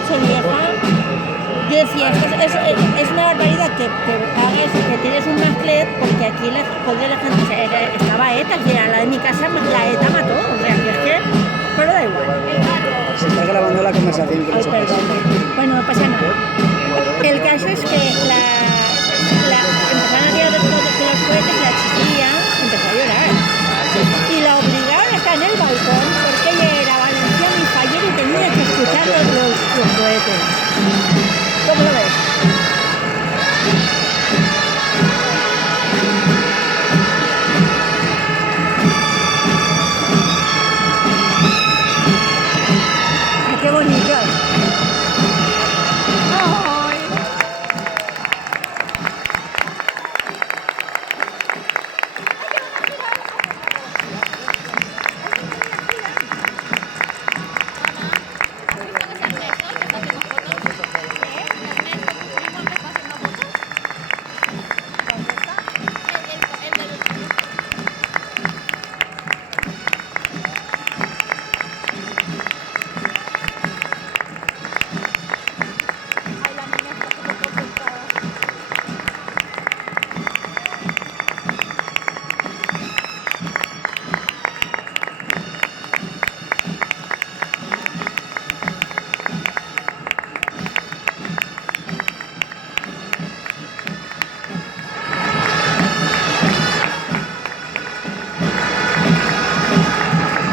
Nochevieja, yo decía, es una barbaridad que hagas, que tienes un masclet, porque aquí la gente estaba ETA, que a la de mi casa la ETA mató, o sea, que es que, pero da igual. Se está grabando la conversación. Ay, perdón. Bueno, no pasa nada. El caso es que empezaron a tirar los cohetes, la chiquilla empezó a llorar. Y la obligaron a estar en el balcón porque ella era valenciana y fallera y tenía que escuchar los cohetes.